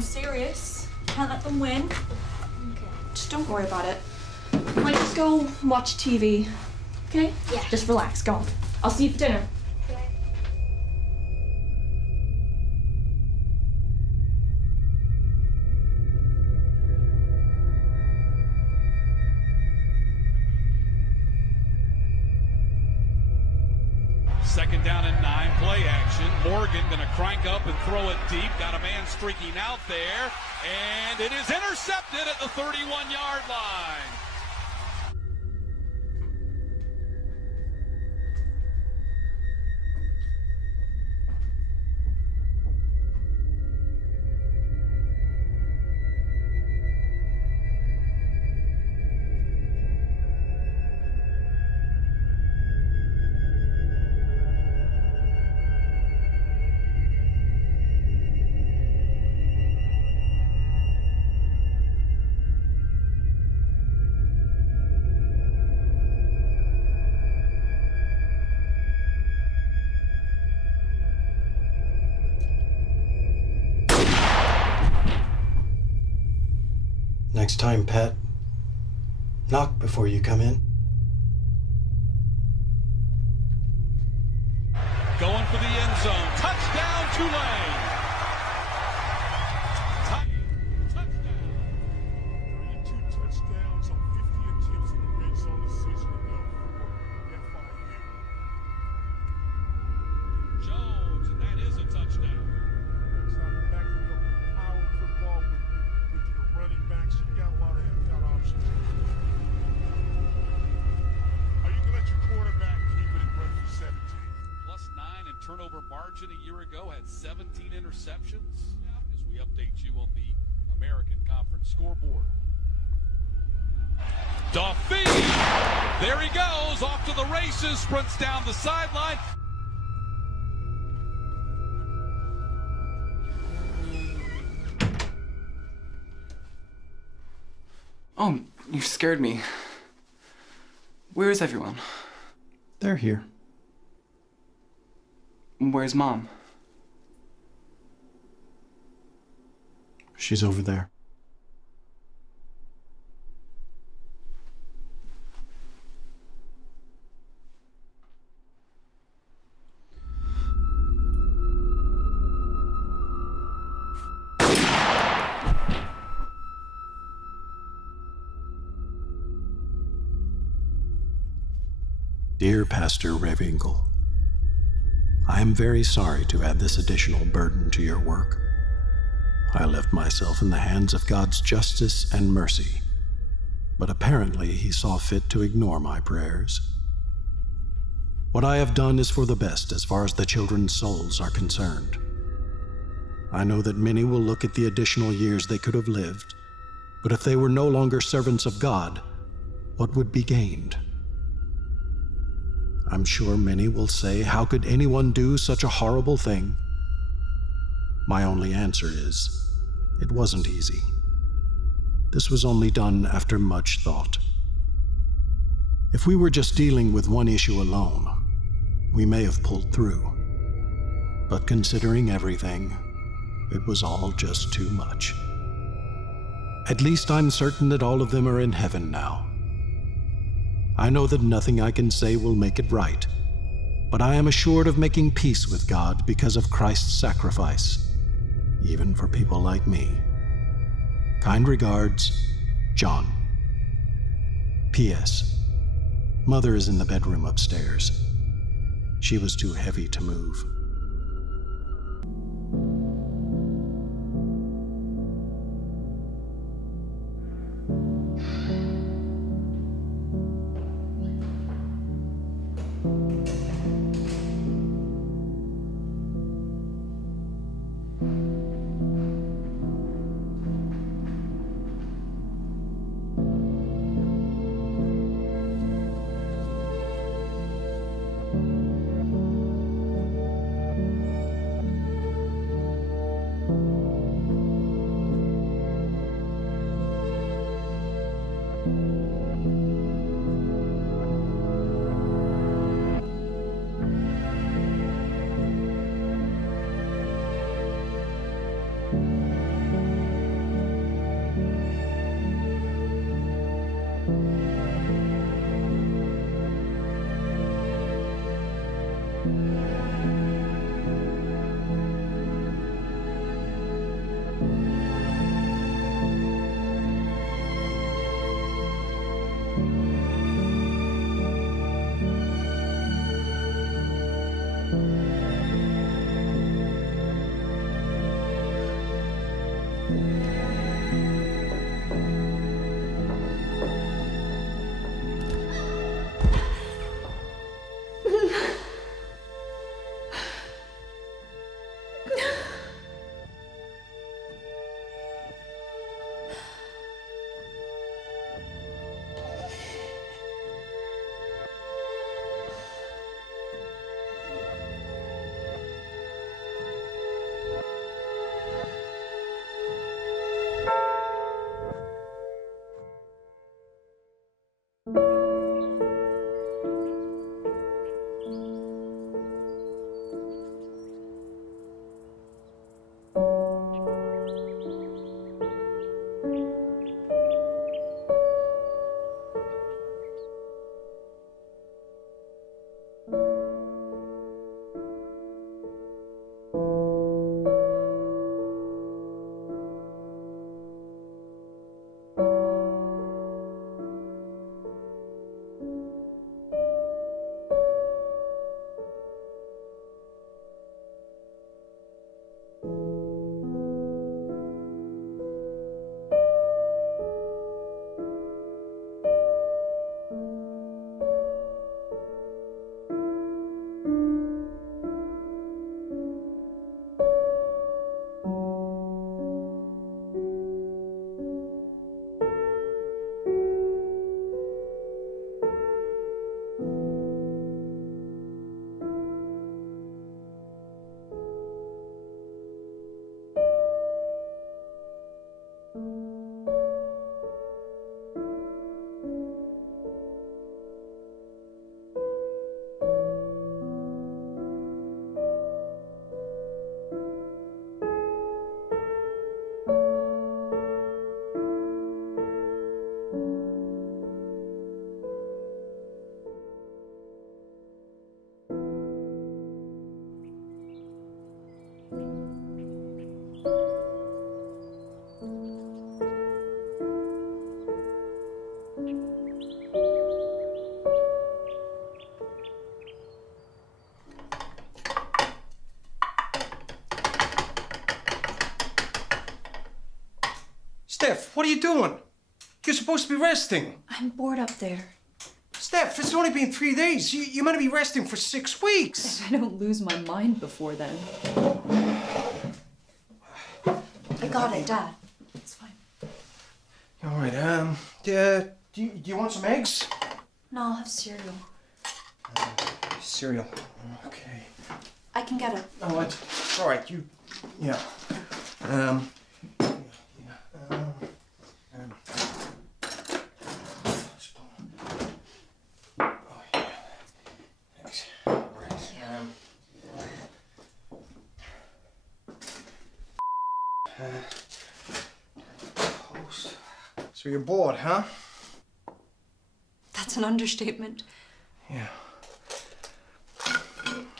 I'm serious. Can't let them win. Okay. Just don't worry about it. Might just go watch TV. Okay? Yeah. Just relax. Go on. I'll see you for dinner. Okay. Second down and 9, play action. Morgan gonna crank up and throw it deep. Got a man streaking out there, and it is intercepted at the 31-yard line. Next time, Pat, knock before you come in. Going for the end zone. Touchdown, Tulane. Touchdown. 32 touchdowns on 50 attempts in the red zone a season ago for FIU. Jones, and that is a touchdown. It's not backfield power football with your running backs. You got a lot of options. Are you going to let your quarterback keep it and run for 17? Plus 9 in turnover margin a year ago, had 17 interceptions. As we update you on the American Conference scoreboard. Duffy! There he goes, off to the races, sprints down the sideline. Oh, you scared me. Where is everyone? They're here. Where's Mom? She's over there. Dear Pastor Revinkle, I am very sorry to add this additional burden to your work. I left myself in the hands of God's justice and mercy, but apparently He saw fit to ignore my prayers. What I have done is for the best as far as the children's souls are concerned. I know that many will look at the additional years they could have lived, but if they were no longer servants of God, what would be gained? I'm sure many will say, how could anyone do such a horrible thing? My only answer is, it wasn't easy. This was only done after much thought. If we were just dealing with one issue alone, we may have pulled through. But considering everything, it was all just too much. At least I'm certain that all of them are in heaven now. I know that nothing I can say will make it right, but I am assured of making peace with God because of Christ's sacrifice, even for people like me. Kind regards, John. P.S. Mother is in the bedroom upstairs. She was too heavy to move. Steph, what are you doing? You're supposed to be resting. I'm bored up there. Steph, it's only been 3 days. You're meant to be resting for 6 weeks. If I don't lose my mind before then. I got it, Dad. It's fine. All right, do you want some eggs? No, I'll have cereal. Cereal. Okay. I can get it. Oh, it's all right. Yeah. Oh, yeah. Thanks. All right. Toast. So you're bored, huh? That's an understatement. Yeah.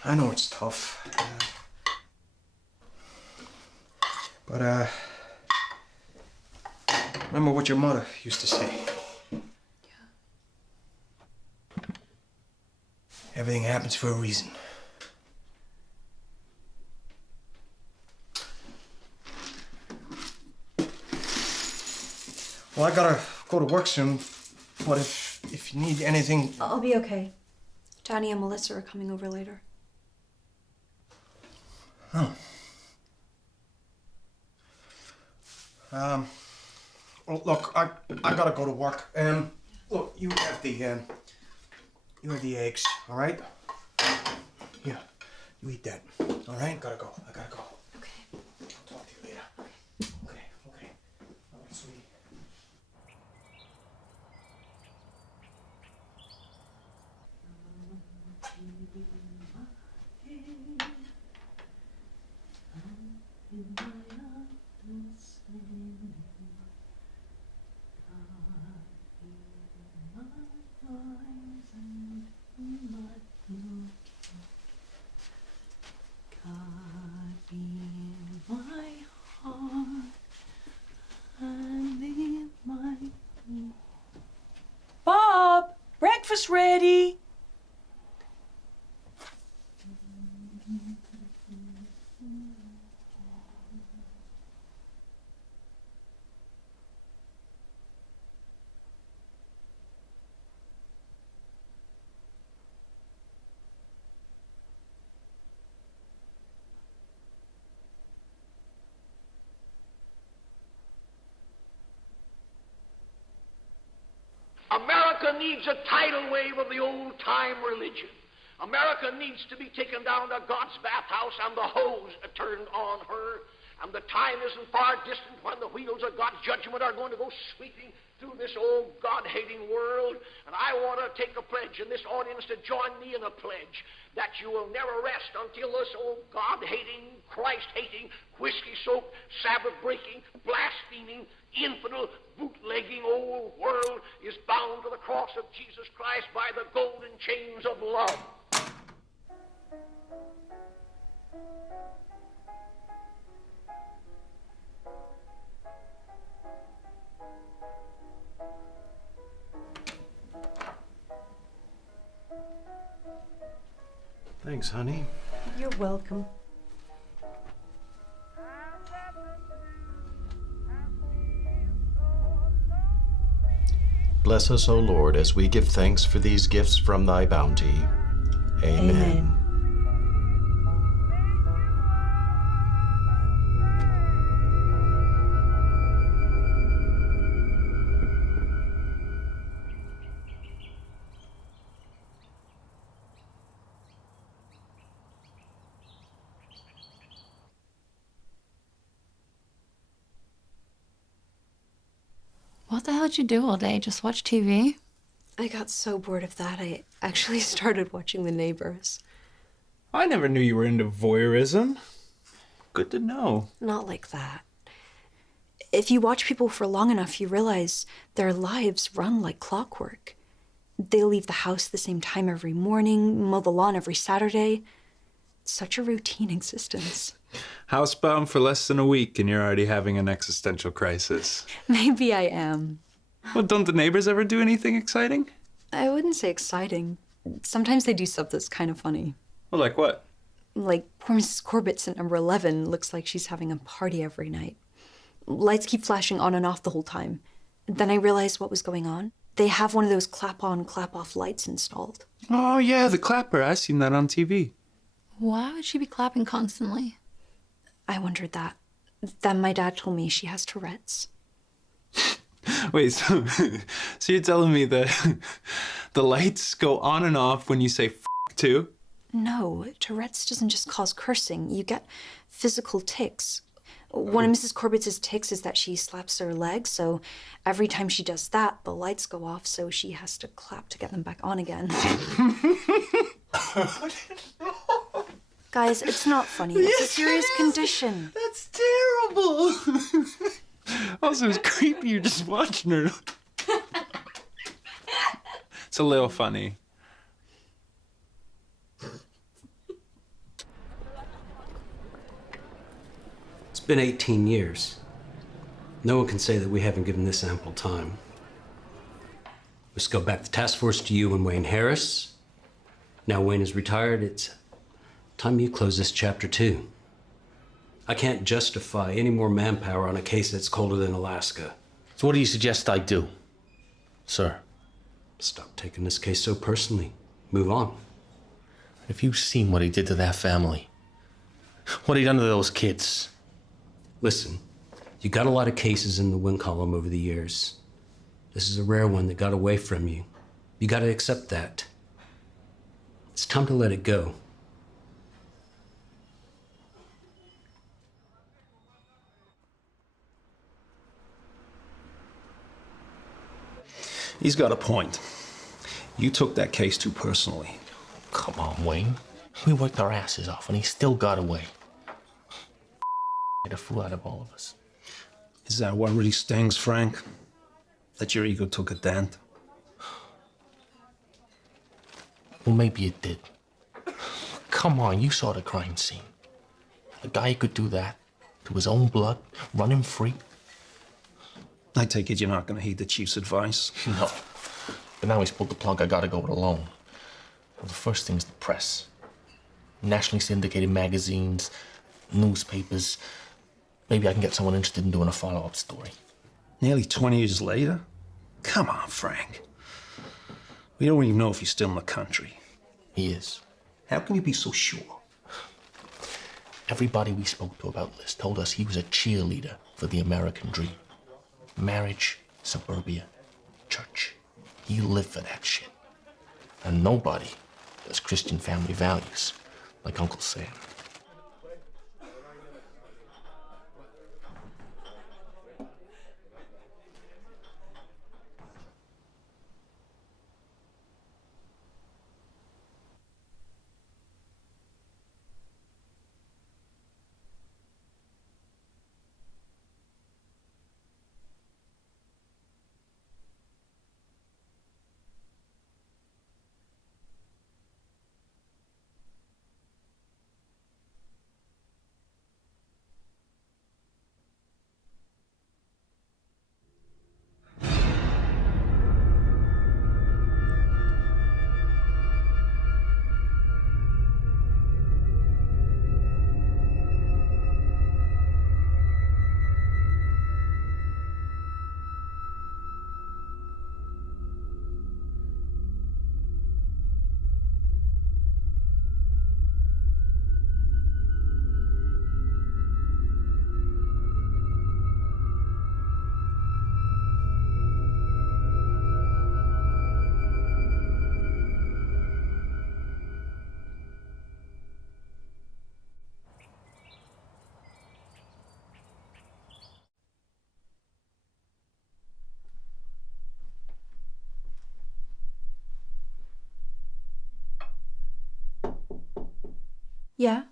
I know it's tough. But, remember what your mother used to say. Yeah. Everything happens for a reason. Well, I gotta go to work soon, but if you need anything... I'll be okay. Danny and Melissa are coming over later. Oh. Well, look, I gotta go to work. Look, you have the eggs, all right? Yeah, you eat that, all right? I gotta go. Okay. I'll talk to you later. Okay. All right, sweetie. Bob, breakfast ready. America needs a tidal wave of the old-time religion. America needs to be taken down to God's bathhouse and the hose turned on her. And the time isn't far distant when the wheels of God's judgment are going to go sweeping through this old God-hating world. And I want to take a pledge in this audience to join me in a pledge that you will never rest until this old God-hating, Christ-hating, whiskey-soaked, Sabbath-breaking, blaspheming, infidel, bootlegging old world is bound to the cross of Jesus Christ by the golden chains of love. Thanks, honey. You're welcome. Bless us, O Lord, as we give thanks for these gifts from thy bounty. Amen. What the hell did you do all day? Just watch TV? I got so bored of that, I actually started watching The Neighbors. I never knew you were into voyeurism. Good to know. Not like that. If you watch people for long enough, you realize their lives run like clockwork. They leave the house at the same time every morning, mow the lawn every Saturday. It's such a routine existence. Housebound for less than a week and you're already having an existential crisis. Maybe I am. Well, don't the neighbors ever do anything exciting? I wouldn't say exciting. Sometimes they do stuff that's kind of funny. Well, like what? Like poor Mrs. Corbett's at number 11 looks like she's having a party every night. Lights keep flashing on and off the whole time. Then I realized what was going on. They have one of those clap-on, clap-off lights installed. Oh, yeah, the clapper. I seen that on TV. Why would she be clapping constantly? I wondered that. Then my dad told me she has Tourette's. Wait, so you're telling me that the lights go on and off when you say f too? No, Tourette's doesn't just cause cursing. You get physical tics. One of Mrs. Corbett's tics is that she slaps her legs, so every time she does that, the lights go off, so she has to clap to get them back on again. Guys, it's not funny. It's a serious condition. That's terrible. Also, it's creepy. You're just watching her. It's a little funny. It's been 18 years. No one can say that we haven't given this ample time. Let's go back the task force to you and Wayne Harris. Now Wayne is retired. It's time you close this chapter too. I can't justify any more manpower on a case that's colder than Alaska. So what do you suggest I do, sir? Stop taking this case so personally. Move on. If you've seen what he did to that family, what he done to those kids. Listen, you got a lot of cases in the win column over the years. This is a rare one that got away from you. You got to accept that. It's time to let it go. He's got a point. You took that case too personally. Come on, Wayne. We worked our asses off and he still got away. Made a fool out of all of us. Is that what really stings, Frank? That your ego took a dent? Well, maybe it did. Come on, you saw the crime scene. A guy could do that to his own blood, running free. I take it you're not going to heed the chief's advice? No. But now he's pulled the plug, I gotta go it alone. Well, the first thing's the press. Nationally syndicated magazines, newspapers. Maybe I can get someone interested in doing a follow-up story. Nearly 20 years later? Come on, Frank. We don't even know if he's still in the country. He is. How can you be so sure? Everybody we spoke to about this told us he was a cheerleader for the American dream. Marriage, suburbia, church. He lived for that shit. And nobody does Christian family values like Uncle Sam. Yeah?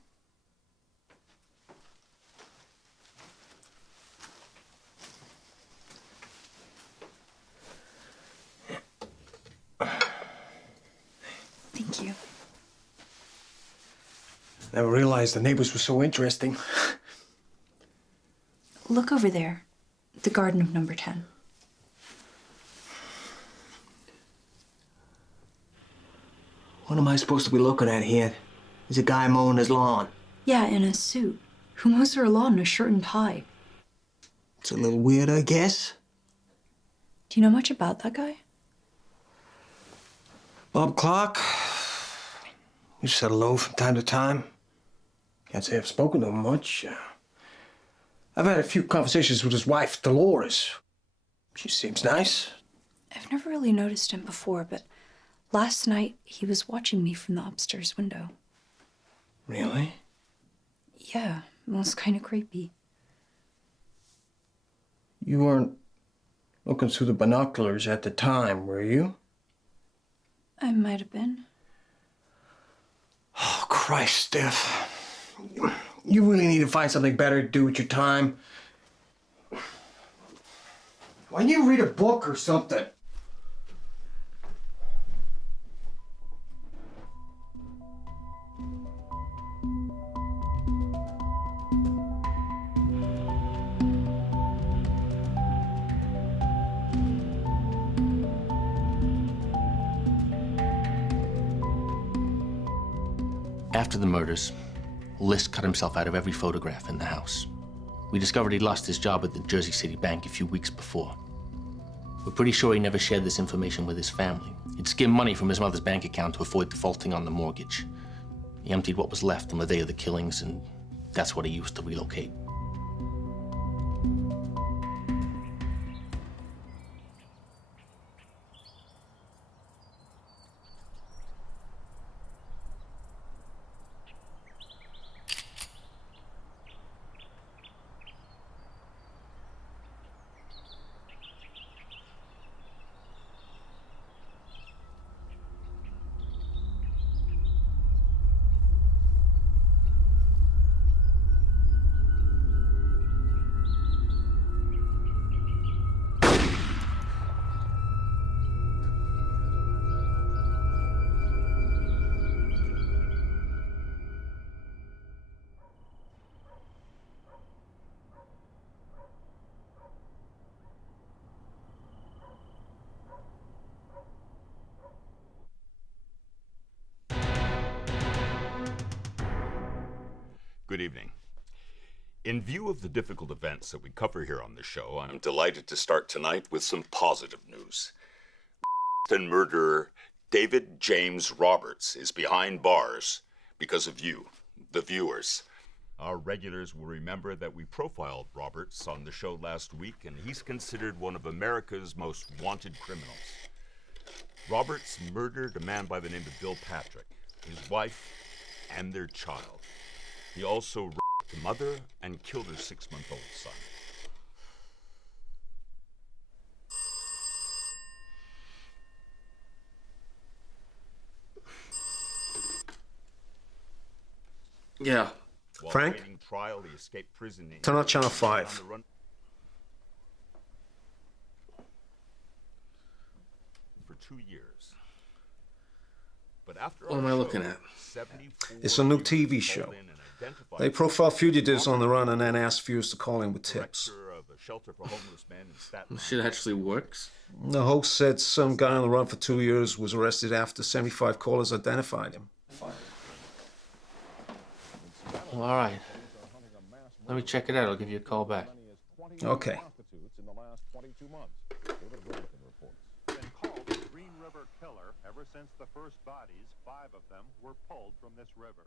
Thank you. Never realized the neighbors were so interesting. Look over there. The garden of number 10. What am I supposed to be looking at here? There's a guy mowing his lawn. Yeah, in a suit. Who mows her lawn in a shirt and tie? It's a little weird, I guess. Do you know much about that guy? Bob Clark. We said hello from time to time. Can't say I've spoken to him much. I've had a few conversations with his wife, Dolores. She seems nice. I've never really noticed him before, but last night he was watching me from the upstairs window. Really? Yeah, it was kind of creepy. You weren't looking through the binoculars at the time, were you? I might have been. Oh, Christ, Steph. You really need to find something better to do with your time. Why don't you read a book or something? After the murders, List cut himself out of every photograph in the house. We discovered he lost his job at the Jersey City Bank a few weeks before. We're pretty sure he never shared this information with his family. He'd skimmed money from his mother's bank account to avoid defaulting on the mortgage. He emptied what was left on the day of the killings, and that's what he used to relocate. Good evening. In view of the difficult events that we cover here on the show, I'm delighted to start tonight with some positive news. And murderer David James Roberts is behind bars because of you, the viewers. Our regulars will remember that we profiled Roberts on the show last week, and he's considered one of America's most wanted criminals. Roberts murdered a man by the name of Bill Patrick, his wife, and their child. He also raped the mother and killed her 6-month-old son. Yeah. While Frank? awaiting trial, he escaped prison. Turn on Channel 5. For 2 years. But after What am I looking at? It's a new TV show. They profile fugitives on the run and then ask viewers to call in with tips. This shit actually works? The host said some guy on the run for 2 years was arrested after 75 callers identified him. Well, all right. Let me check it out. I'll give you a call back. Okay. Been called the Green River Killer ever since the first bodies, 5 of them, were pulled from this river.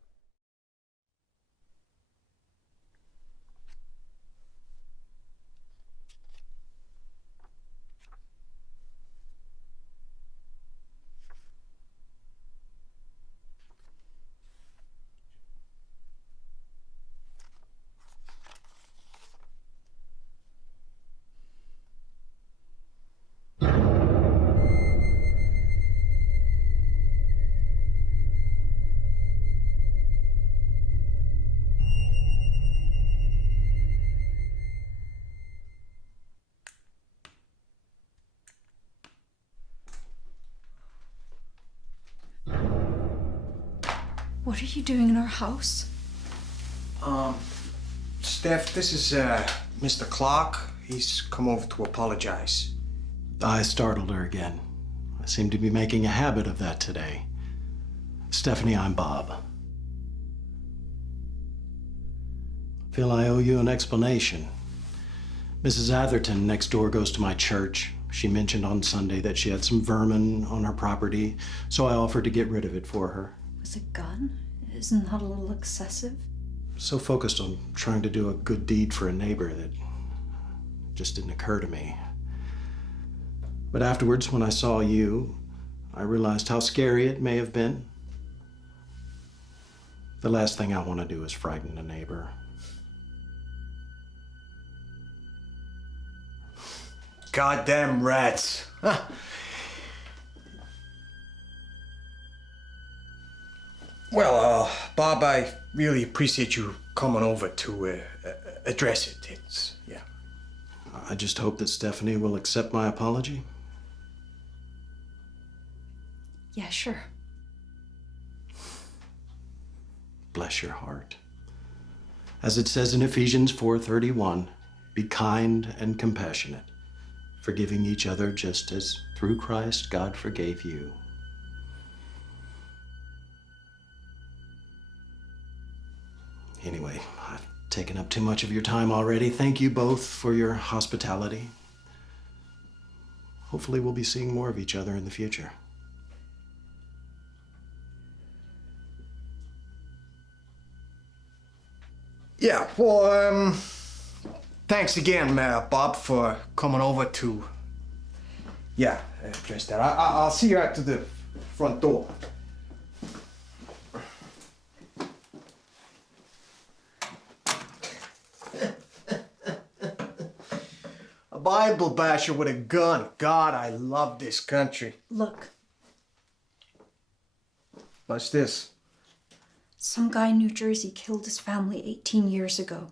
What are you doing in our house? Steph, this is Mr. Clark. He's come over to apologize. I startled her again. I seem to be making a habit of that today. Stephanie, I'm Bob. I feel I owe you an explanation. Mrs. Atherton next door goes to my church. She mentioned on Sunday that she had some vermin on her property, so I offered to get rid of it for her. Was it gun? Isn't that a little excessive? So focused on trying to do a good deed for a neighbor that it just didn't occur to me. But afterwards, when I saw you, I realized how scary it may have been. The last thing I want to do is frighten a neighbor. Goddamn rats. Huh. Well, Bob, I really appreciate you coming over to address it. Yeah. I just hope that Stephanie will accept my apology. Yeah, sure. Bless your heart. As it says in Ephesians 4:31, be kind and compassionate, forgiving each other just as through Christ God forgave you. Anyway, I've taken up too much of your time already. Thank you both for your hospitality. Hopefully we'll be seeing more of each other in the future. Yeah, well, thanks again, Bob, for coming over to, address that. I'll see you out to the front door. A Bible basher with a gun. God, I love this country. Look, What's this? some guy in New Jersey killed his family 18 years ago.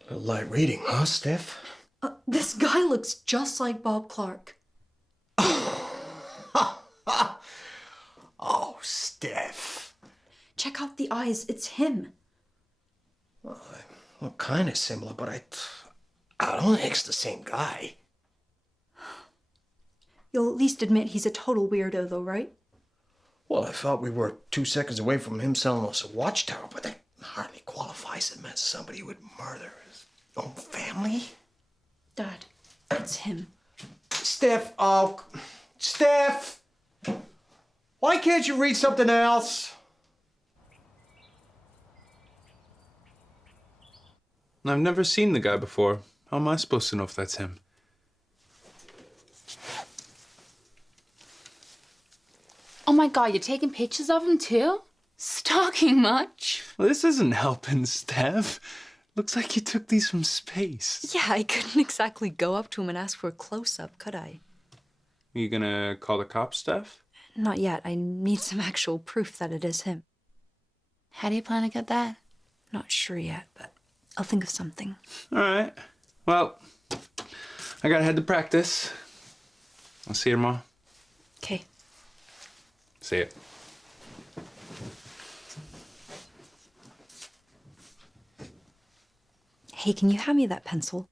A little light reading, huh, Steph? This guy looks just like Bob Clark. Oh, Steph. Check out the eyes, it's him. Well, they look kind of similar, but I don't think it's the same guy. You'll at least admit he's a total weirdo though, right? Well, I thought we were 2 seconds away from him selling us a watchtower, but that hardly qualifies him as somebody who would murder his own family. Dad, it's him. Steph, Steph! Why can't you read something else? I've never seen the guy before. How am I supposed to know if that's him? Oh my God, you're taking pictures of him too? Stalking much? Well, this isn't helping, Steph. Looks like you took these from space. Yeah, I couldn't exactly go up to him and ask for a close-up, could I? Are you gonna call the cops, Steph? Not yet. I need some actual proof that it is him. How do you plan to get that? Not sure yet, but I'll think of something. All right. Well, I gotta head to practice. I'll see you tomorrow. Okay. See ya. Hey, can you hand me that pencil?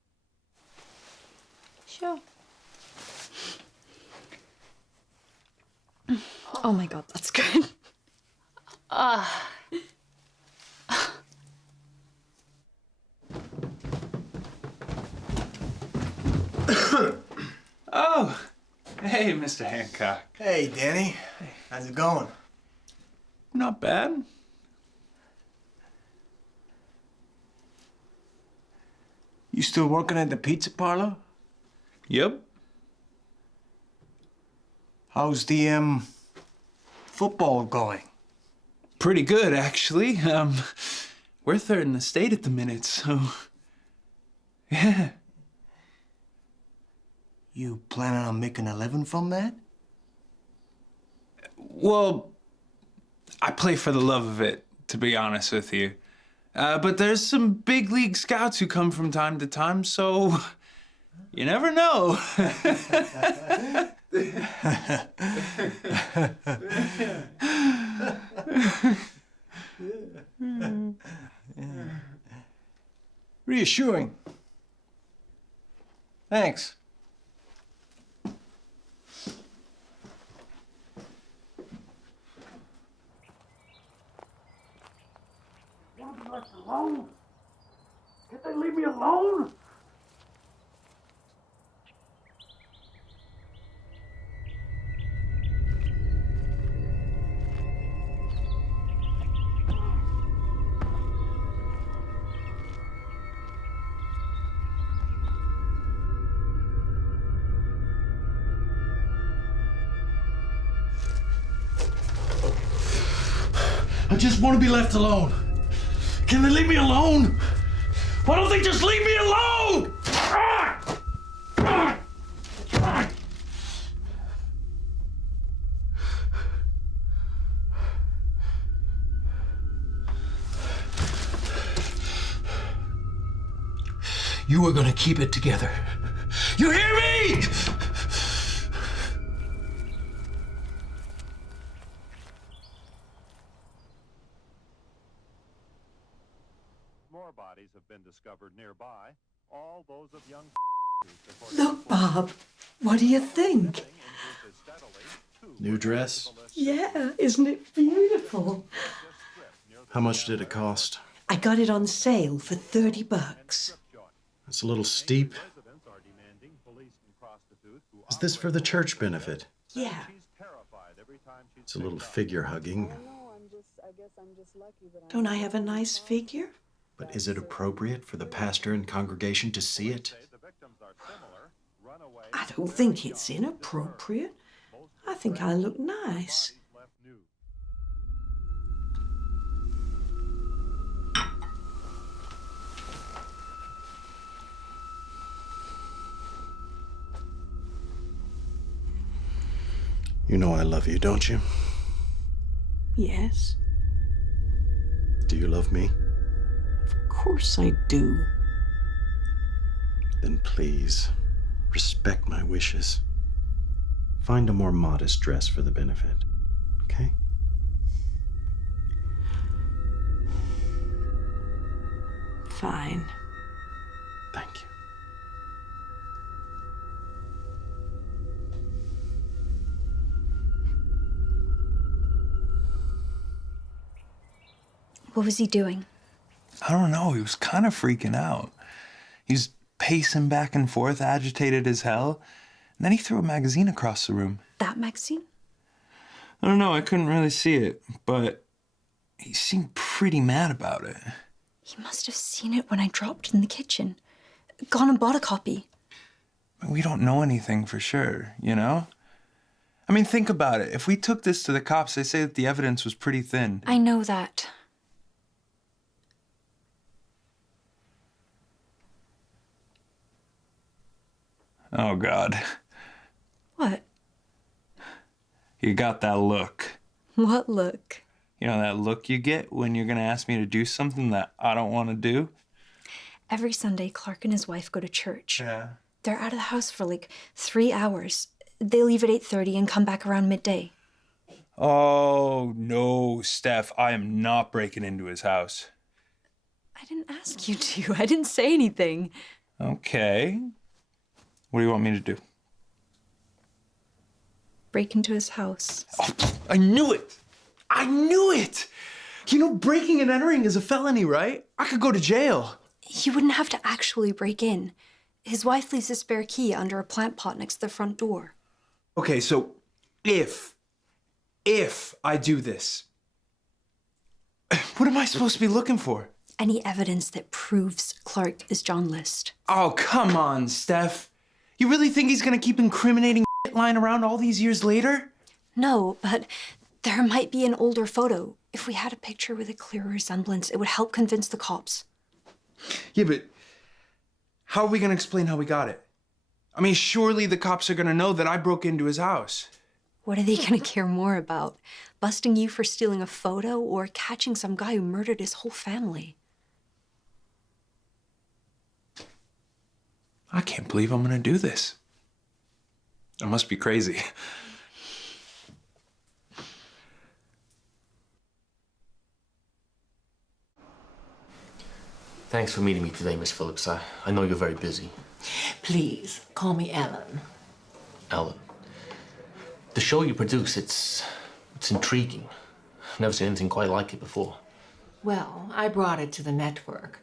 Sure. Oh my God, that's good. Oh, hey, Mr. Hancock. Hey, Danny. How's it going? Not bad. You still working at the pizza parlor? Yep. How's the, football going? Pretty good, actually. We're third in the state at the minute, so... Yeah. You planning on making a living from that? Well, I play for the love of it, to be honest with you. But there's some big league scouts who come from time to time, so you never know. Reassuring. Thanks. Can they leave me alone? I just want to be left alone. Can they leave me alone? Why don't they just leave me alone? You are gonna keep it together. You hear me? More bodies have been discovered nearby, all those of young Look, Bob, what do you think? New dress? Yeah, isn't it beautiful? How much did it cost? I got it on sale for $30. It's a little steep. Is this for the church benefit? Yeah. It's a little figure hugging. Don't I have a nice figure? But is it appropriate for the pastor and congregation to see it? I don't think it's inappropriate. I think I look nice. You know I love you, don't you? Yes, Do you love me? of course I do. Then please, respect my wishes. Find a more modest dress for the benefit, okay? Fine. Thank you. What was he doing? I don't know. He was kind of freaking out. He's pacing back and forth, agitated as hell. And then he threw a magazine across the room. That magazine? I don't know. I couldn't really see it, but he seemed pretty mad about it. He must have seen it when I dropped it in the kitchen. Gone and bought a copy. We don't know anything for sure, you know? I mean, think about it. If we took this to the cops, they say that the evidence was pretty thin. I know that. Oh, God. What? You got that look. What look? You know that look you get when you're gonna ask me to do something that I don't want to do? Every Sunday, Clark and his wife go to church. Yeah. They're out of the house for like 3 hours. They leave at 8:30 and come back around midday. Oh, no, Steph. I am not breaking into his house. I didn't ask you to. I didn't say anything. Okay. What do you want me to do? Break into his house. Oh, I knew it! I knew it! You know, breaking and entering is a felony, right? I could go to jail. He wouldn't have to actually break in. His wife leaves a spare key under a plant pot next to the front door. Okay, so if I do this, what am I supposed to be looking for? Any evidence that proves Clark is John List. Oh, come on, Steph. You really think he's gonna keep incriminating shit lying around all these years later? No, but there might be an older photo. If we had a picture with a clear resemblance, it would help convince the cops. Yeah, but how are we gonna explain how we got it? I mean, surely the cops are gonna know that I broke into his house. What are they gonna care more about? Busting you for stealing a photo or catching some guy who murdered his whole family? I can't believe I'm gonna do this. I must be crazy. Thanks for meeting me today, Miss Phillips. I know you're very busy. Please, call me Ellen. Ellen, the show you produce, it's intriguing. I've never seen anything quite like it before. Well, I brought it to the network.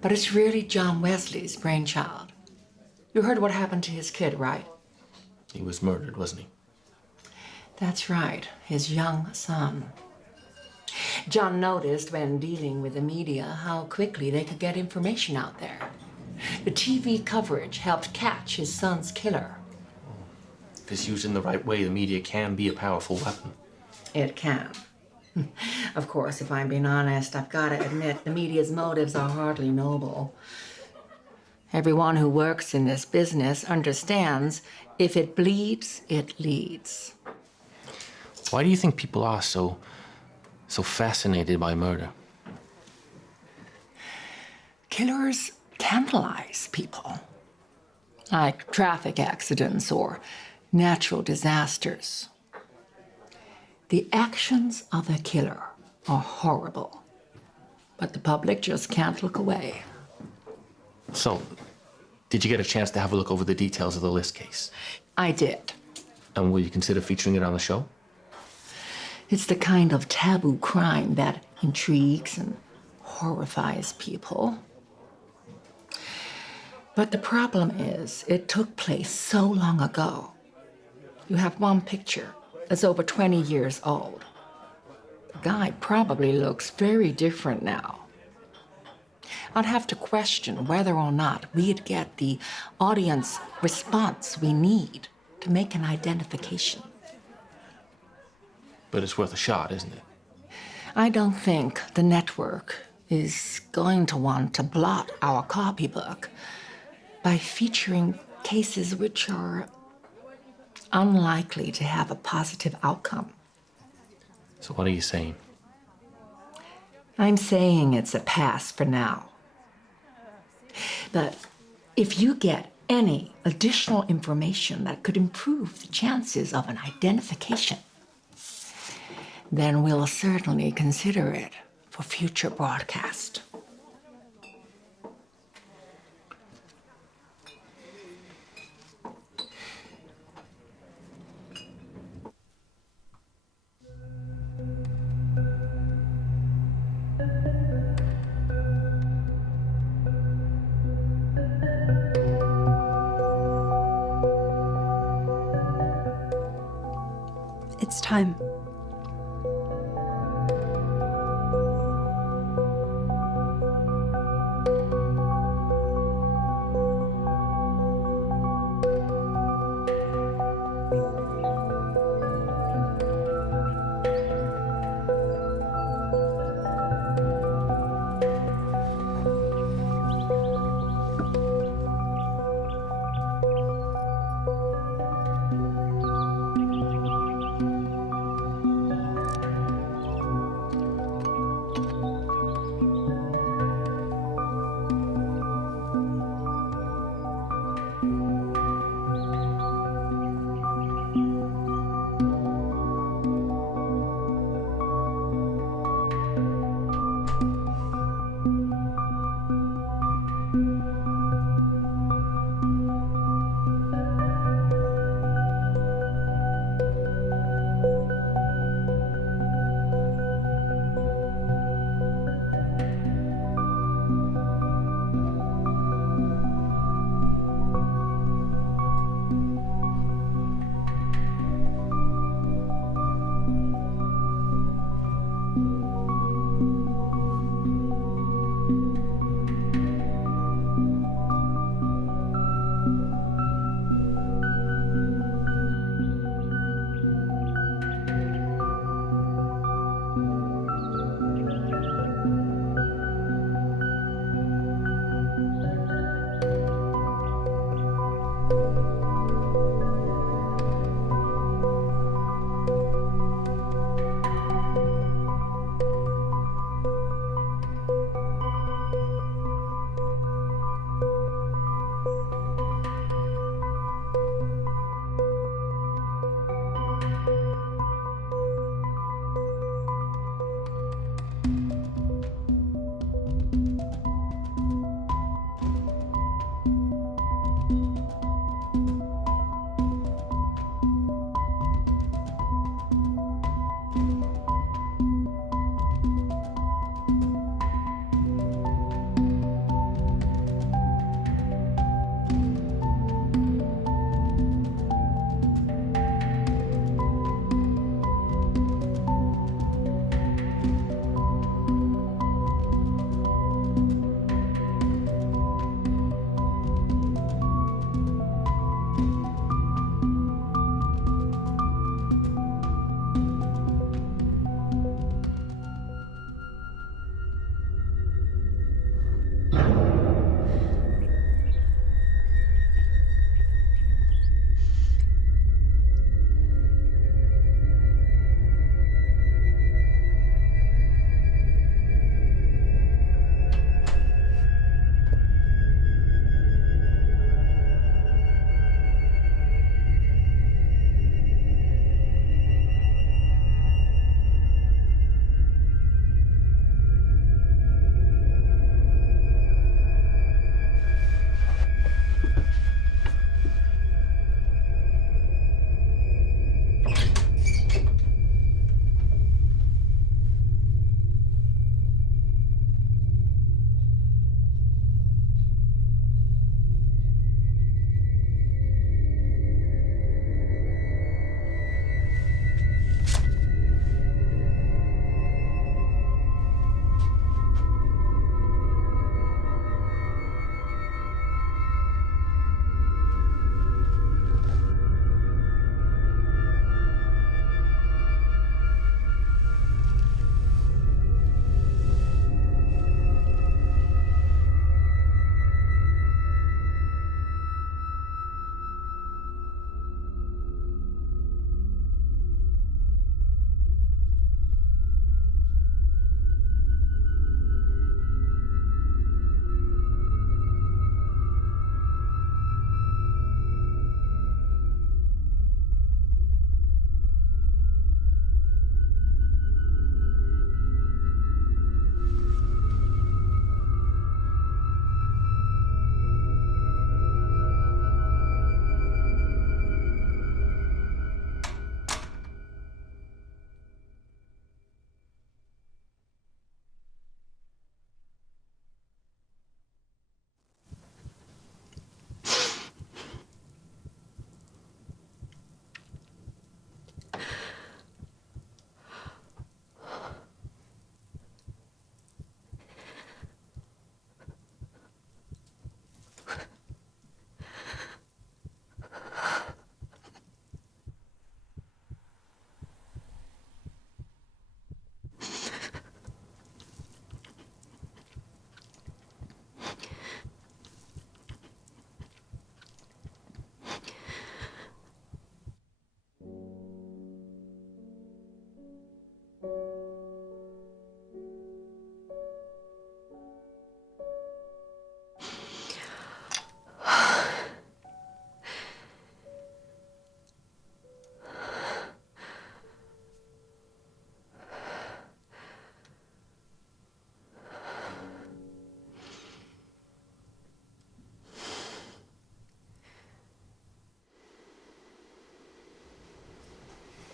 But it's really John Wesley's brainchild. You heard what happened to his kid, right? He was murdered, wasn't he? That's right, his young son. John noticed when dealing with the media how quickly they could get information out there. The TV coverage helped catch his son's killer. If it's used in the right way, the media can be a powerful weapon. It can. Of course, if I'm being honest, I've got to admit the media's motives are hardly noble. Everyone who works in this business understands if it bleeds, it leads. Why do you think people are so fascinated by murder? Killers tantalize people, like traffic accidents or natural disasters. The actions of the killer are horrible, but the public just can't look away. So, did you get a chance to have a look over the details of the List case? I did. And will you consider featuring it on the show? It's the kind of taboo crime that intrigues and horrifies people. But the problem is, it took place so long ago. You have one picture that's over 20 years old. The guy probably looks very different now. I'd have to question whether or not we'd get the audience response we need to make an identification. But it's worth a shot, isn't it? I don't think the network is going to want to blot our copybook by featuring cases which are unlikely to have a positive outcome. So what are you saying? I'm saying it's a pass for now. But if you get any additional information that could improve the chances of an identification, then we'll certainly consider it for future broadcast. It's time.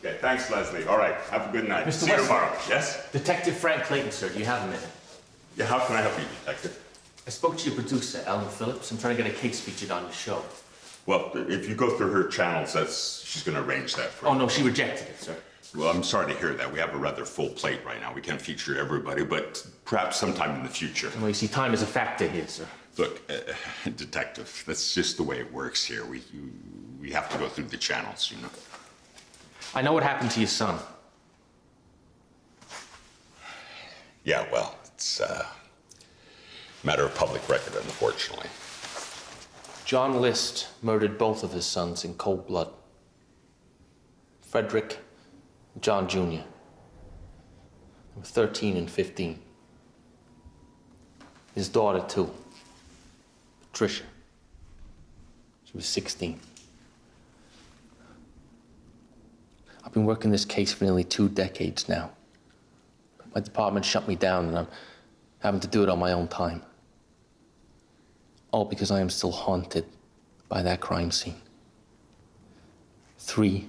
Okay, thanks, Leslie. All right, have a good night. Mr. See you Wesley. tomorrow. Yes? Detective Frank Clayton, sir. Do you have a minute? Yeah, how can I help you, Detective? I spoke to your producer, Ellen Phillips. I'm trying to get a case featured on your show. Well, if you go through her channels, she's going to arrange that for you. Oh, no, she rejected it, sir. Well, I'm sorry to hear that. We have a rather full plate right now. We can't feature everybody, but perhaps sometime in the future. Well, you see, time is a factor here, sir. Look, Detective, that's just the way it works here. We have to go through the channels, you know. I know what happened to your son. Yeah, well, it's a matter of public record, unfortunately. John List murdered both of his sons in cold blood. Frederick and John Jr. They were 13 and 15. His daughter, too. Patricia. She was 16. I've been working this case for nearly 2 decades now. My department shut me down, and I'm having to do it on my own time. All because I am still haunted by that crime scene. 3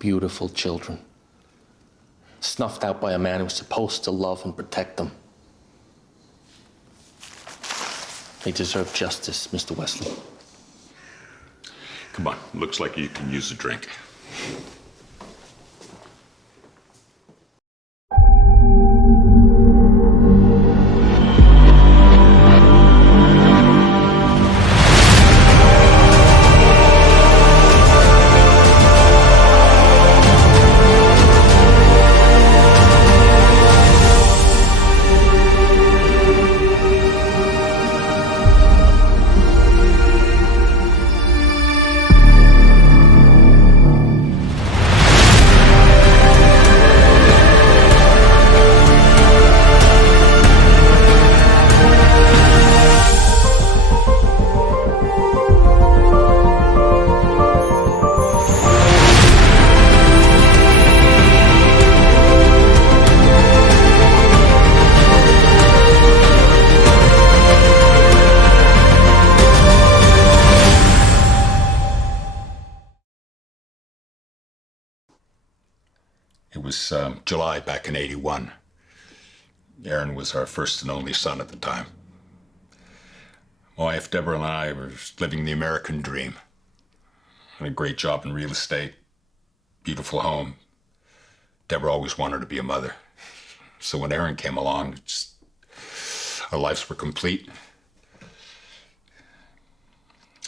beautiful children, snuffed out by a man who was supposed to love and protect them. They deserve justice, Mr. Wesley. Come on, looks like you can use a drink. It was July back in '81. Aaron was our first and only son at the time. My wife, Deborah, and I were living the American dream. Had a great job in real estate, beautiful home. Deborah always wanted to be a mother. So when Aaron came along, our lives were complete.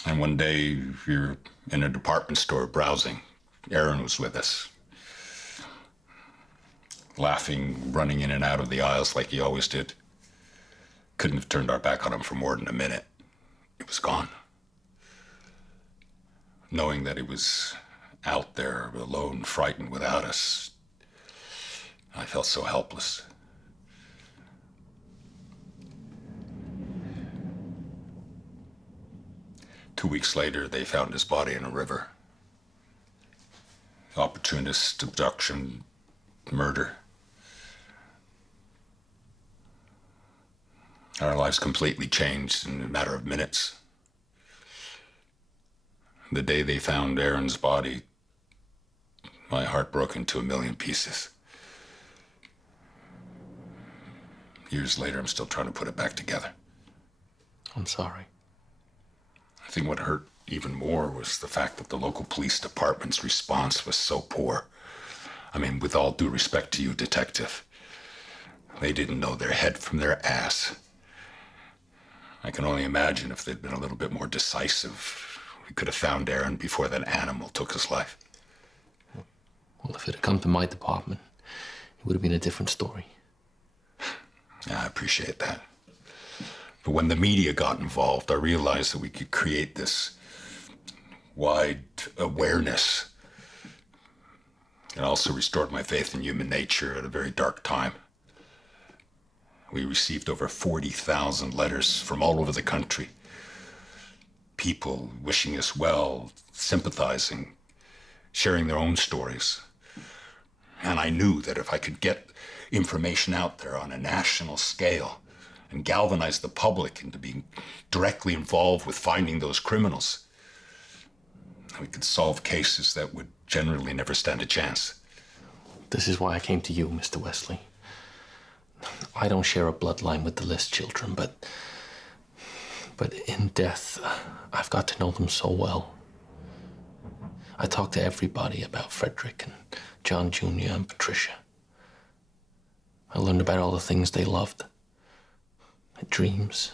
And one day, we were in a department store browsing. Aaron was with us, laughing, running in and out of the aisles like he always did. Couldn't have turned our back on him for more than a minute. It was gone. Knowing that he was out there, alone, frightened without us, I felt so helpless. Two weeks later, they found his body in a river. Opportunist, abduction, murder. Our lives completely changed in a matter of minutes. The day they found Aaron's body, my heart broke into 1,000,000 pieces. Years later, I'm still trying to put it back together. I'm sorry. I think what hurt even more was the fact that the local police department's response was so poor. I mean, with all due respect to you, Detective, they didn't know their head from their ass. I can only imagine if they'd been a little bit more decisive, we could have found Aaron before that animal took his life. Well, if it had come to my department, it would have been a different story. Yeah, I appreciate that. But when the media got involved, I realized that we could create this wide awareness. It also restored my faith in human nature at a very dark time. We received over 40,000 letters from all over the country. People wishing us well, sympathizing, sharing their own stories. And I knew that if I could get information out there on a national scale and galvanize the public into being directly involved with finding those criminals, we could solve cases that would generally never stand a chance. This is why I came to you, Mr. Wesley. I don't share a bloodline with the List children, but in death, I've got to know them so well. I talked to everybody about Frederick and John Jr. and Patricia. I learned about all the things they loved. Dreams,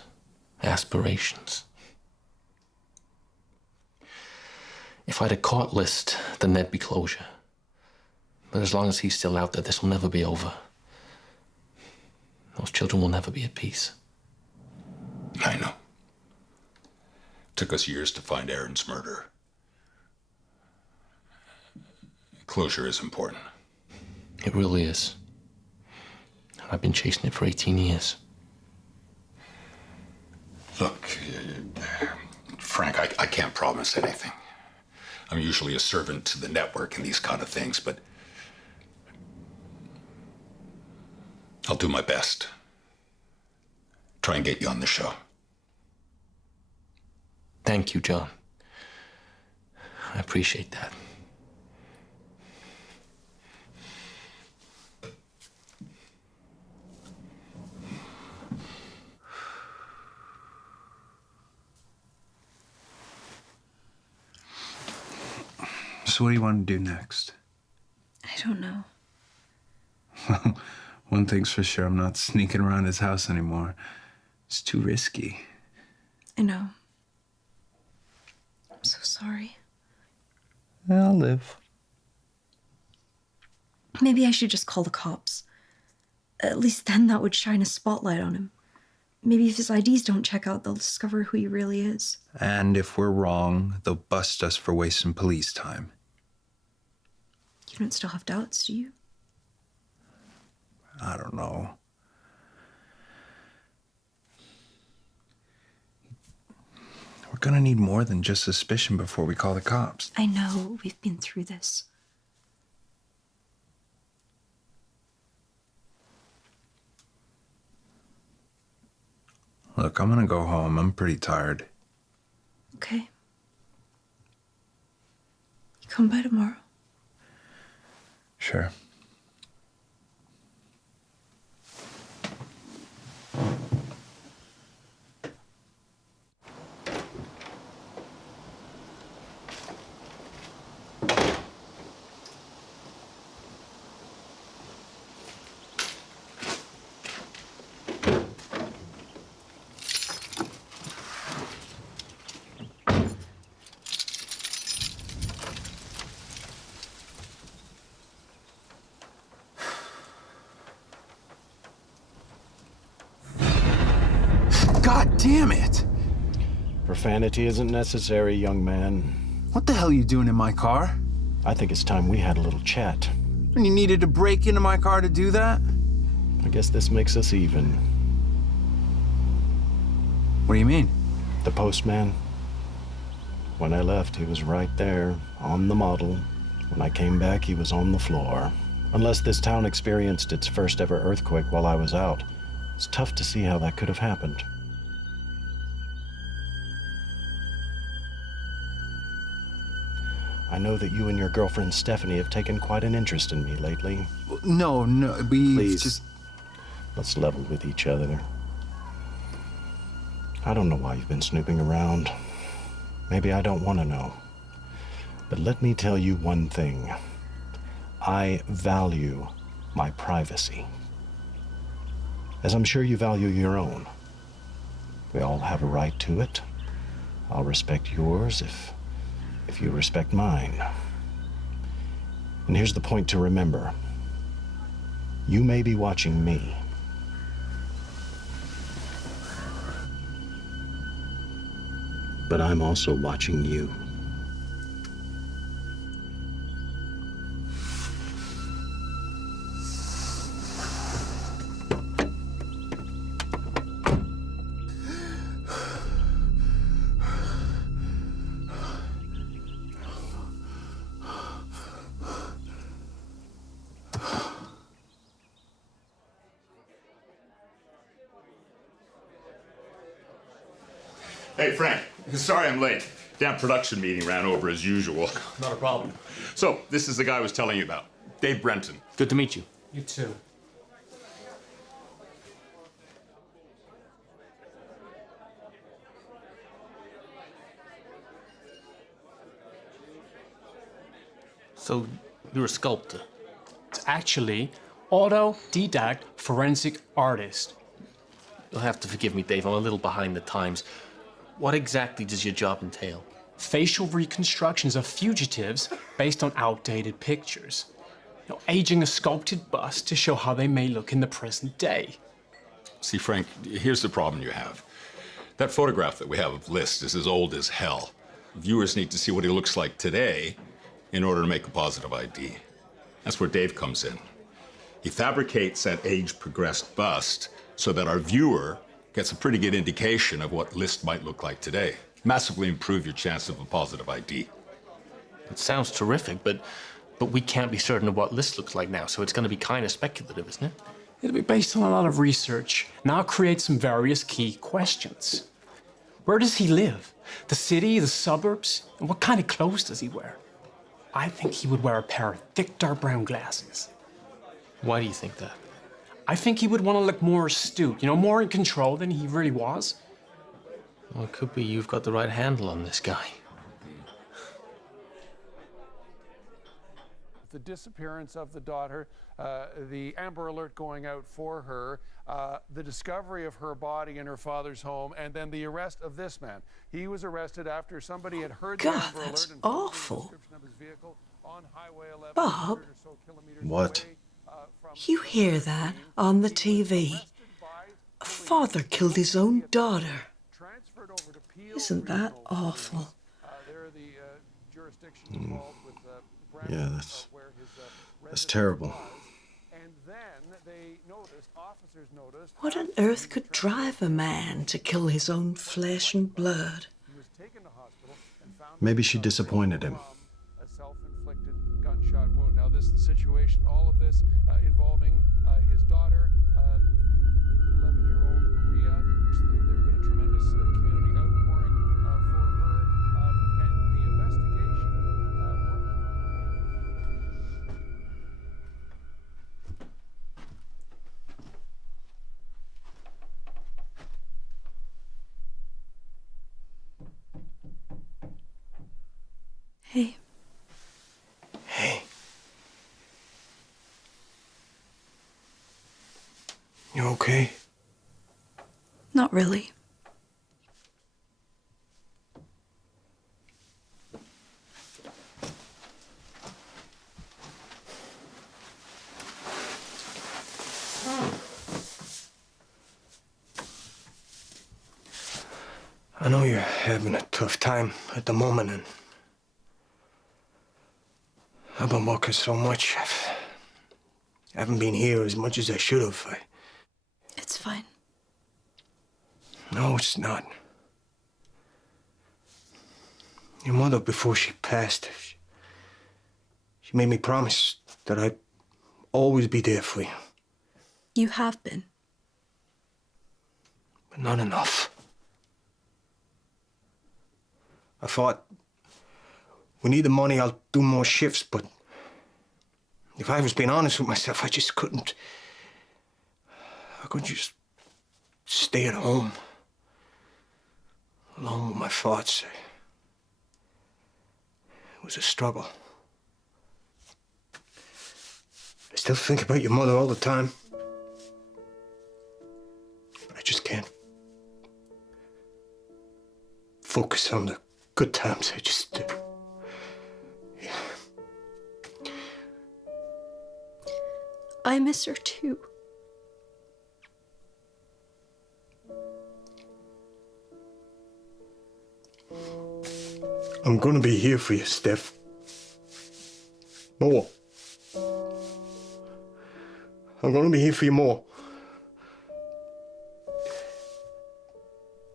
aspirations. If I'd have caught List, then there'd be closure. But as long as he's still out there, this will never be over. Those children will never be at peace. I know. Took us years to find Aaron's murderer. Closure is important. It really is. I've been chasing it for 18 years. Look, Frank, I can't promise anything. I'm usually a servant to the network and these kind of things, but I'll do my best. Try and get you on the show. Thank you, John. I appreciate that. So what do you want to do next? I don't know. Well, one thing's for sure, I'm not sneaking around his house anymore. It's too risky. I know. I'm so sorry. I'll live. Maybe I should just call the cops. At least then that would shine a spotlight on him. Maybe if his IDs don't check out, they'll discover who he really is. And if we're wrong, they'll bust us for wasting police time. You don't still have doubts, do you? I don't know. We're gonna need more than just suspicion before we call the cops. I know. We've been through this. Look, I'm gonna go home. I'm pretty tired. Okay. You come by tomorrow? Sure. God damn it! Profanity isn't necessary, young man. What the hell are you doing in my car? I think it's time we had a little chat. And you needed to break into my car to do that? I guess this makes us even. What do you mean? The postman. When I left, he was right there, on the model. When I came back, he was on the floor. Unless this town experienced its first ever earthquake while I was out, it's tough to see how that could have happened. I know that you and your girlfriend Stephanie have taken quite an interest in me lately. No, we Please, just... let's level with each other. I don't know why you've been snooping around. Maybe I don't want to know. But let me tell you one thing. I value my privacy. As I'm sure you value your own. We all have a right to it. I'll respect yours if you respect mine. And here's the point to remember. You may be watching me. But I'm also watching you. Hey, Frank. Sorry I'm late. Damn production meeting ran over as usual. Not a problem. So, this is the guy I was telling you about. Dave Brenton. Good to meet you. You too. So, you're a sculptor? It's actually autodidact forensic artist. You'll have to forgive me, Dave. I'm a little behind the times. What exactly does your job entail? Facial reconstructions of fugitives based on outdated pictures. You know, aging a sculpted bust to show how they may look in the present day. See, Frank, here's the problem you have. That photograph that we have of List is as old as hell. Viewers need to see what he looks like today in order to make a positive ID. That's where Dave comes in. He fabricates that age-progressed bust so that our viewer gets a pretty good indication of what List might look like today. Massively improve your chance of a positive ID. It sounds terrific, but we can't be certain of what List looks like now, so it's going to be kind of speculative, isn't it? It'll be based on a lot of research, and I'll create some various key questions. Where does he live? The city, the suburbs? And what kind of clothes does he wear? I think he would wear a pair of thick dark brown glasses. Why do you think that? I think he would want to look more astute, you know, more in control than he really was. Well, it could be you've got the right handle on this guy. The disappearance of the daughter, the Amber Alert going out for her, the discovery of her body in her father's home, and then the arrest of this man. He was arrested after somebody had heard the God, Amber Alert that's and awful. of his vehicle on Highway 11, Bob, What? you hear that on the TV? A father killed his own daughter. Isn't that awful? Yeah, that's terrible. What on earth could drive a man to kill his own flesh and blood? Maybe she disappointed him. A self-inflicted gunshot wound. Now, this is the situation, all of this involving his daughter, 11-year-old Rhea. There's been a tremendous community outpouring for her, and the investigation. Hey. Hey. You okay? Not really. I know you're having a tough time at the moment, and I've been working so much. I haven't been here as much as I should have. It's fine. No, it's not. Your mother, before she passed, she made me promise that I'd always be there for you. You have been. But not enough. I thought, we need the money, I'll do more shifts, but if I was being honest with myself, I just couldn't. I couldn't just stay at home, alone with my thoughts. It was a struggle. I still think about your mother all the time, but I just can't focus on the good times. I just... I miss her too. I'm gonna be here for you, Steph. More. I'm gonna be here for you more.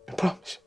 I promise.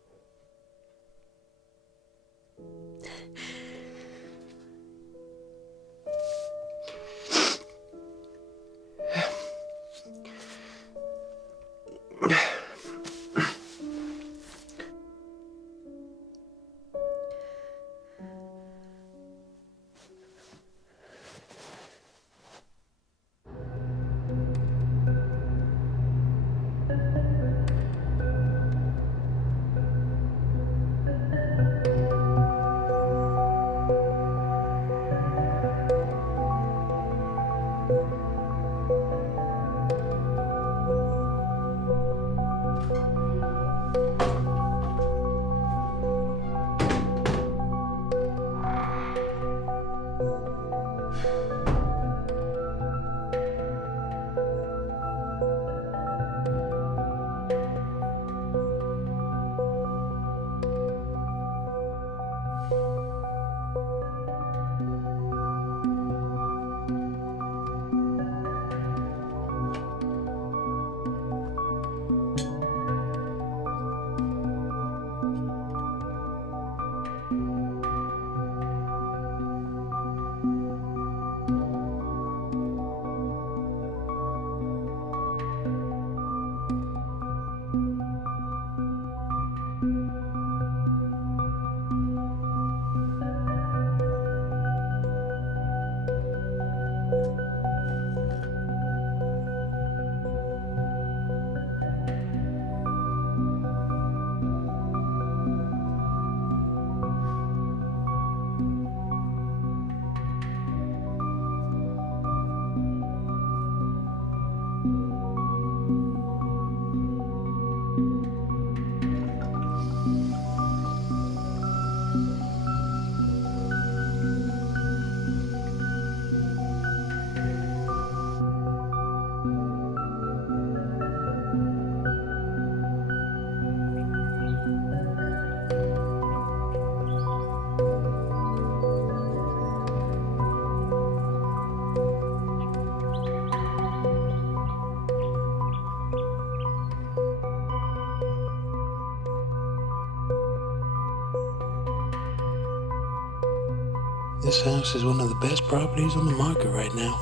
This house is one of the best properties on the market right now.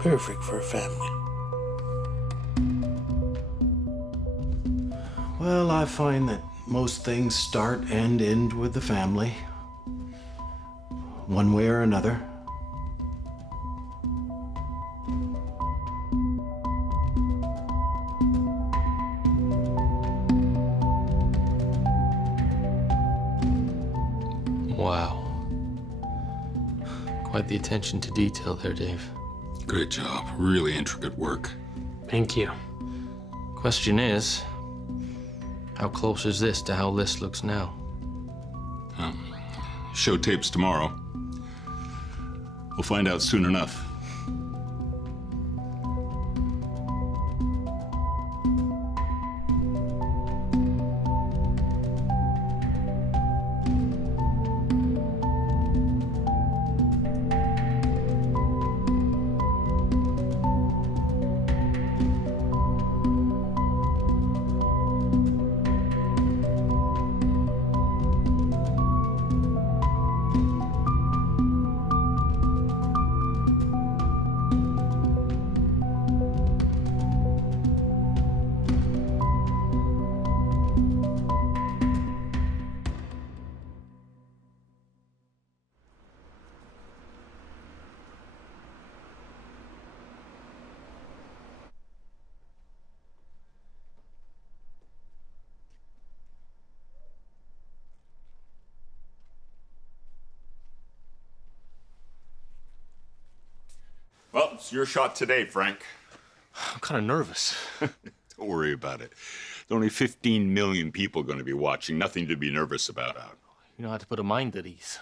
Perfect for a family. Well, I find that most things start and end with the family, one way or another. Wow. Quite the attention to detail there, Dave. Great job. Really intricate work. Thank you. Question is, how close is this to how List looks now? Show tapes tomorrow. We'll find out soon enough. Well, it's your shot today, Frank. I'm kind of nervous. Don't worry about it. There are only 15 million people going to be watching. Nothing to be nervous about. You know how to put a mind at ease.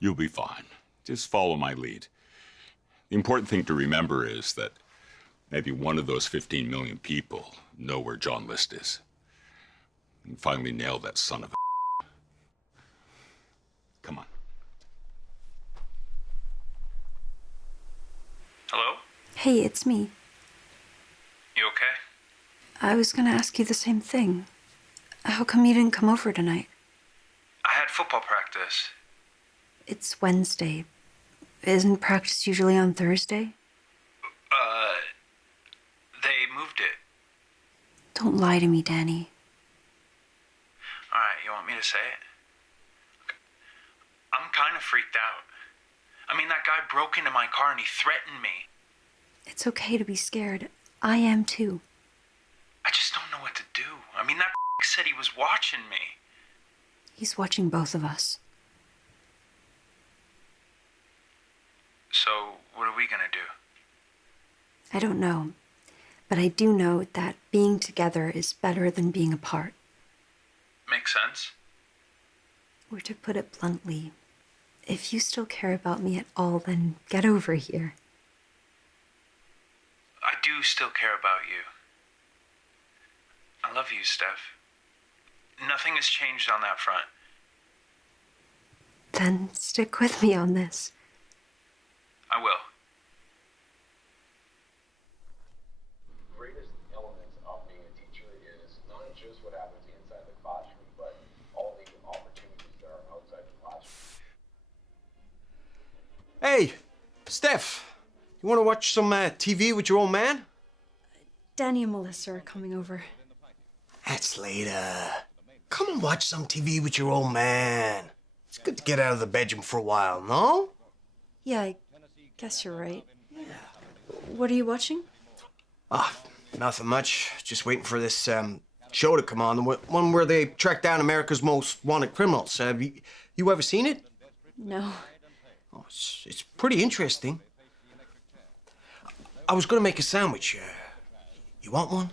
You'll be fine. Just follow my lead. The important thing to remember is that maybe one of those 15 million people know where John List is. And finally nail that son of a... Come on. Hello? Hey, it's me. You okay? I was gonna ask you the same thing. How come you didn't come over tonight? I had football practice. It's Wednesday. Isn't practice usually on Thursday? They moved it. Don't lie to me, Danny. Alright, you want me to say it? Okay. I'm kind of freaked out. I mean, that guy broke into my car and he threatened me. It's okay to be scared. I am too. I just don't know what to do. I mean, that said he was watching me. He's watching both of us. So, what are we gonna do? I don't know, but I do know that being together is better than being apart. Makes sense. Or to put it bluntly, if you still care about me at all, then get over here. I do still care about you. I love you, Steph. Nothing has changed on that front. Then stick with me on this. I will. Greatest elements of being a teacher is not just what happens inside the classroom, but all the opportunities that are outside the classroom. Hey, Steph, you want to watch some TV with your old man? Danny and Melissa are coming over. That's later. Come and watch some TV with your old man. It's good to get out of the bedroom for a while, no? Yeah, I guess you're right. What are you watching? Nothing much. Just waiting for this show to come on. The one where they track down America's most wanted criminals. Have you ever seen it? No. Oh, it's pretty interesting. I was gonna make a sandwich. You want one?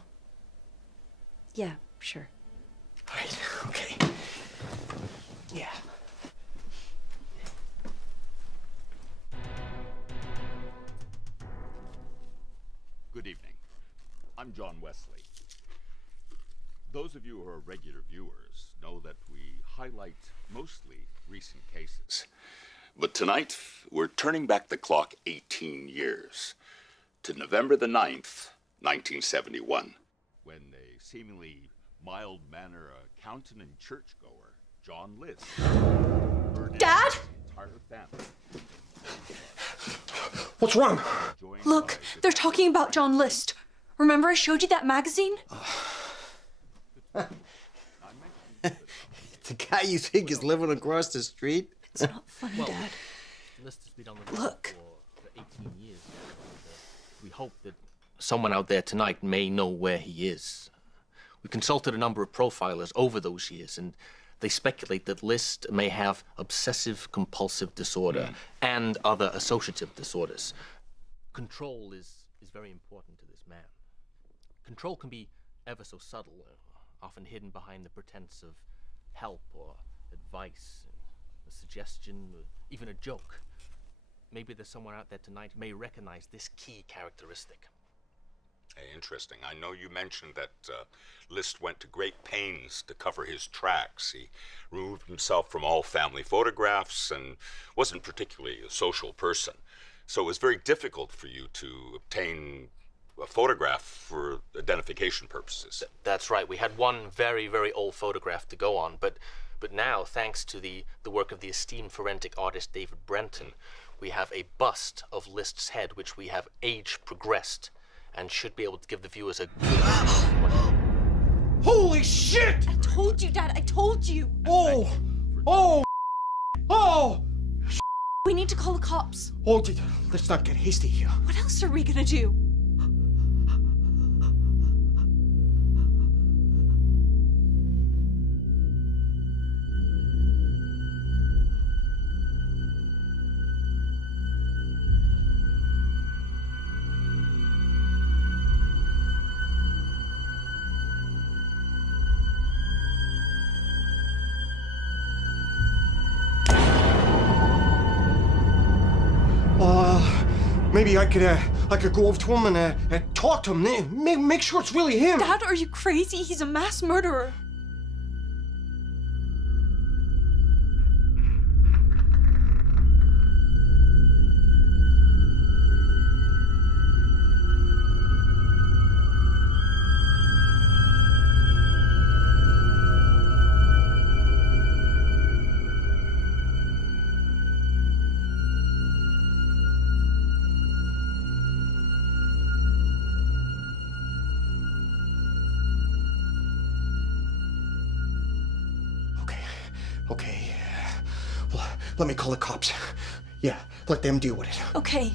Yeah, sure. Right, okay. Yeah. Good evening. I'm John Wesley. Those of you who are regular viewers know that we highlight mostly recent cases. But tonight, we're turning back the clock 18 years to November the 9th, 1971, when a seemingly mild-mannered accountant and churchgoer, John List, murdered Dad? his entire family. What's wrong? Look, they're talking about John List. Remember I showed you that magazine? The guy you think is living across the street? It's not funny, Dad. List has been on the Look. for 18 years. We hope that someone out there tonight may know where he is. We consulted a number of profilers over those years, and they speculate that List may have obsessive-compulsive disorder and other associative disorders. Control is very important to this man. Control can be ever so subtle, often hidden behind the pretense of help or advice, a suggestion, or even a joke. Maybe there's someone out there tonight who may recognize this key characteristic. Hey, interesting. I know you mentioned that List went to great pains to cover his tracks. He removed himself from all family photographs and wasn't particularly a social person. So it was very difficult for you to obtain a photograph for identification purposes. That's right. We had one very, very old photograph to go on, but now, thanks to the work of the esteemed forensic artist David Brenton, we have a bust of List's head, which we have age progressed, and should be able to give the viewers a good... Holy shit! I told you, Dad. I told you. Oh! Oh! Oh! We need to call the cops. Oh, let's not get hasty here. What else are we gonna do? Maybe I could go over to him and talk to him. Make sure it's really him. Dad, are you crazy? He's a mass murderer. Okay. Well, let me call the cops. Yeah, let them deal with it. Okay.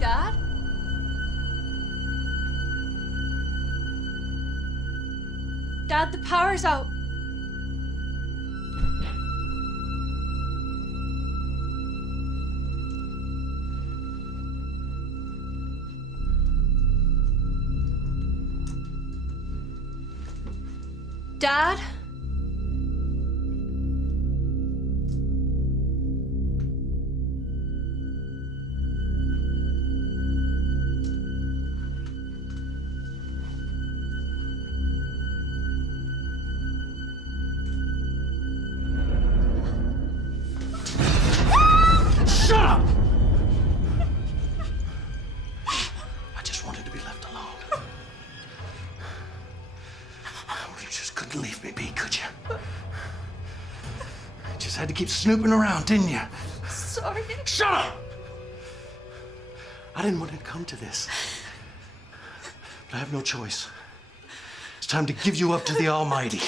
Dad? Dad, the power's out. Dad? Shut up! I just wanted to be left alone. You just couldn't leave me be, could you? You just had to keep snooping around, didn't you? Sorry. Shut up! I didn't want to come to this. But I have no choice. It's time to give you up to the Almighty.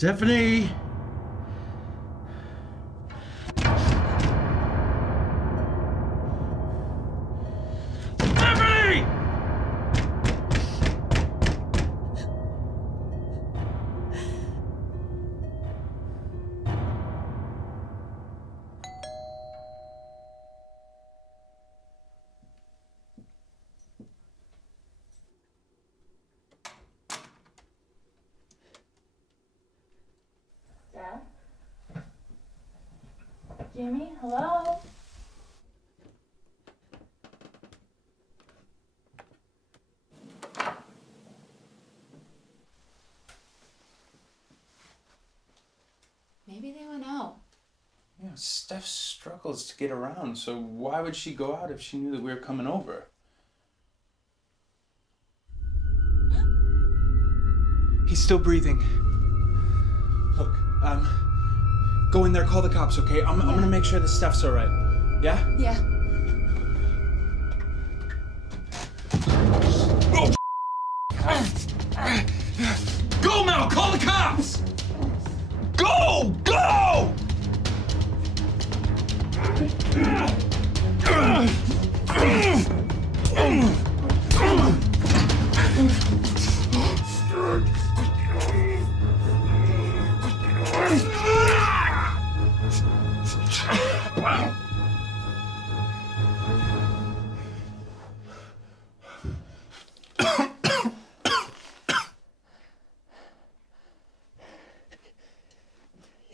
Stephanie! Stephanie! Dad? Jimmy, hello? Maybe they went out. Yeah, Steph struggles to get around, so why would she go out if she knew that we were coming over? He's still breathing. Look, go in there, call the cops, okay? I'm gonna make sure this stuff's all right. Yeah? Yeah. Go, Mel! Call the cops! Go! Go!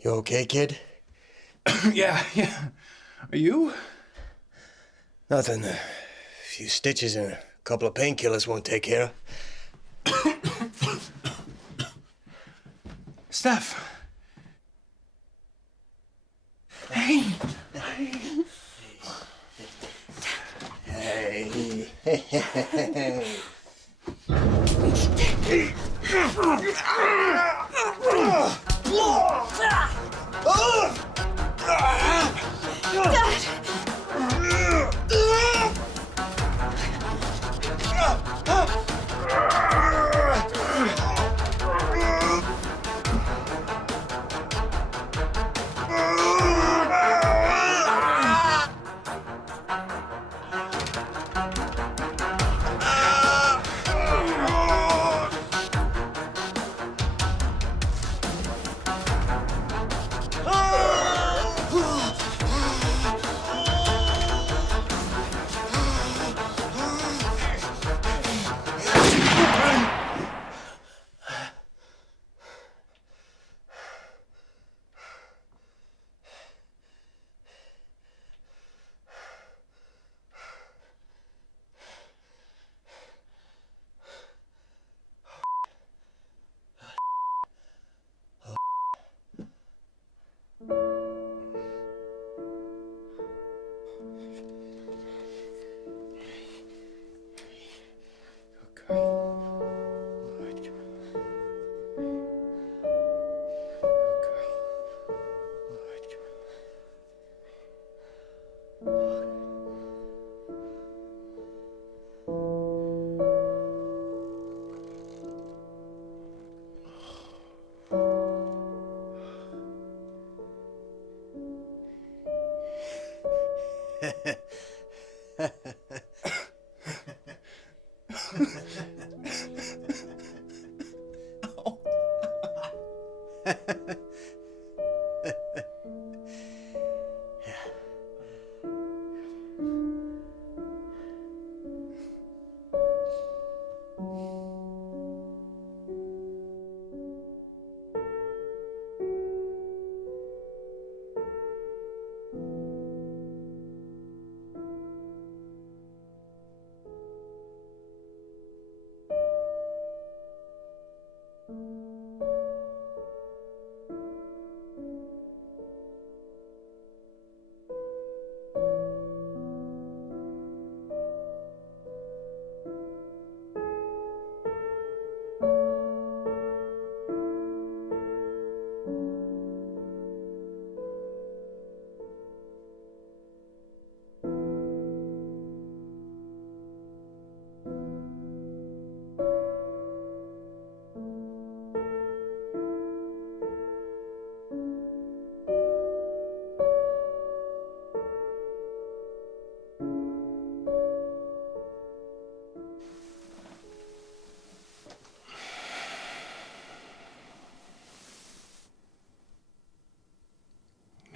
You okay, kid? Yeah. Are you? Nothing. A few stitches and a couple of painkillers won't take care of. Steph. Hey. Hey.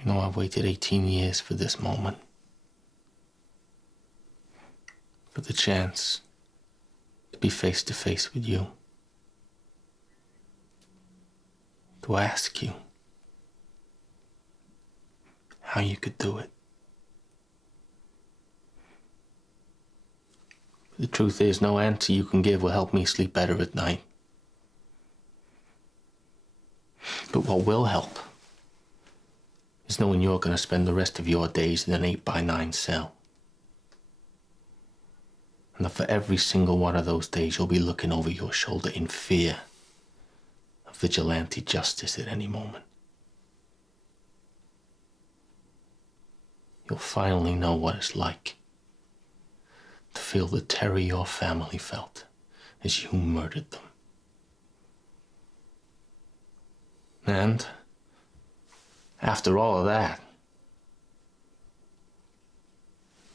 You know, I've waited 18 years for this moment. For the chance to be face to face with you. To ask you how you could do it. The truth is, no answer you can give will help me sleep better at night. But what will help is knowing you're going to spend the rest of your days in an 8x9 cell. And that for every single one of those days, you'll be looking over your shoulder in fear of vigilante justice at any moment. You'll finally know what it's like to feel the terror your family felt as you murdered them. And after all of that,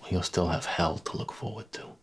well, you'll still have hell to look forward to.